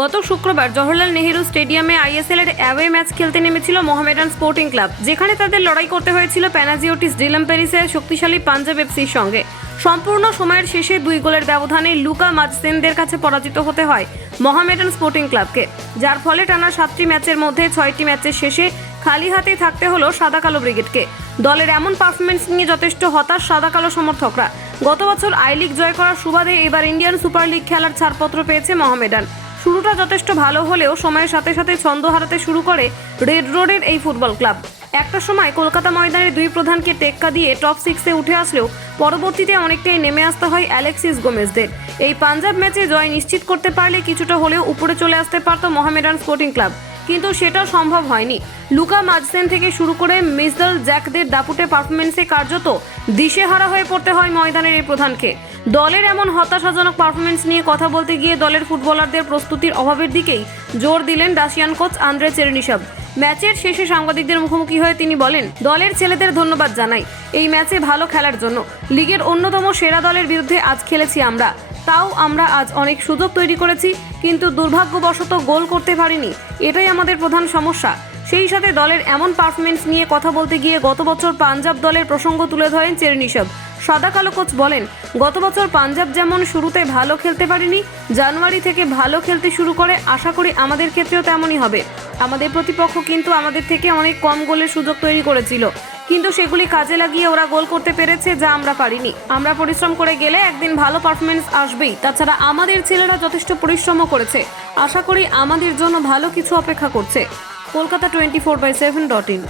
গত শুক্রবার জওহরলাল নেহেরু স্টেডিয়ামে আইএসএল এর অ্যাওয়ে ম্যাচ খেলতে নেমেছিল মোহামেডান স্পোর্টিং ক্লাব, যেখানে তাদের লড়াই করতে হয়েছিল প্যানাজিওটিস ডিলাম প্যারিসের শক্তিশালী পাঞ্জাব এফসির সঙ্গে। সম্পূর্ণ সময়ের শেষে দুই গোলের ব্যবধানে লুকা মাজসেনদের কাছে পরাজিত হতে হয় মোহামেডান স্পোর্টিং ক্লাবকে, যার ফলে টানা সাতটি ম্যাচের মধ্যে ছয়টি ম্যাচের শেষে খালি হাতেই থাকতে হলো সাদা কালো ব্রিগেডকে। দলের এমন পারফরমেন্স নিয়ে যথেষ্ট হতাশ সাদা কালো সমর্থকরা। গত বছর আই লিগ জয় করার সুবাদে এবার ইন্ডিয়ান সুপার লিগ খেলার ছাড়পত্র পেয়েছে মোহামেডান। শুরুটা যথেষ্ট ভালো হলেও সময়ের সাথে সাথে ছন্দ হারাতে শুরু করে রেড রোডের এই ফুটবল ক্লাব একটা সময় কলকাতা ময়দানের দুই প্রধানকে টেক্কা দিয়ে টপ সিক্সে উঠে আসলেও পরবর্তীতে অনেকটাই নেমে আসতে হয় অ্যালেক্সিস গোমেজদের এই পাঞ্জাব ম্যাচে জয় নিশ্চিত করতে পারলে কিছুটা হলেও উপরে চলে আসতে পারত মোহামেডান স্পোর্টিং ক্লাব কিন্তু সেটা সম্ভব হয়নি। লুকা মাজসেন থেকে শুরু করে মিসদল জ্যাকদের দাপুটে পারফরমেন্সে কার্যত দিশেহারা হয়ে পড়তে হয় ময়দানের এই প্রধানকে। দলের এমন হতাশাজনক পারফরমেন্স নিয়ে কথা বলতে গিয়ে দলের ফুটবলারদের প্রস্তুতির অভাবের দিকেই জোর দিলেন রাশিয়ান কোচ আন্দ্রে চেরনিসব ম্যাচের শেষে সাংবাদিকদের মুখোমুখি হয়ে তিনি বলেন, দলের ছেলেদের ধন্যবাদ জানাই। এই ম্যাচে ভালো খেলার জন্য। লিগের অন্যতম সেরা দলের বিরুদ্ধে আজ খেলেছি আমরা। তাও আমরা আজ অনেক সুযোগ তৈরি করেছি, কিন্তু দুর্ভাগ্যবশত গোল করতে পারিনি। এটাই আমাদের প্রধান সমস্যা। সেই সাথে দলের এমন পারফরমেন্স নিয়ে কথা বলতে গিয়ে গত বছর পাঞ্জাব দলের প্রসঙ্গ তুলে ধরেন চেরনিসব সাদা কালো কোচ বলেন, গত বছর পাঞ্জাব যেমন শুরুতে ভালো খেলতে পারেনি, জানুয়ারি থেকে ভালো খেলতে শুরু করে, আশা করি আমাদের ক্ষেত্রেও তেমনই হবে। আমাদের প্রতিপক্ষ কিন্তু আমাদের থেকে অনেক কম গোলের সুযোগ তৈরি করেছিল। কিন্তু সেগুলি কাজে লাগিয়ে ওরা গোল করতে পেরেছে যা আমরা পারিনি। আমরা পরিশ্রম করে গেলে একদিন ভালো পারফরমেন্স আসবেই। তাছাড়া আমাদের ছেলেরা যথেষ্ট পরিশ্রমও করেছে। আশা করি আমাদের জন্য ভালো কিছু অপেক্ষা করছে। Kolkata twenty four by seven dot in.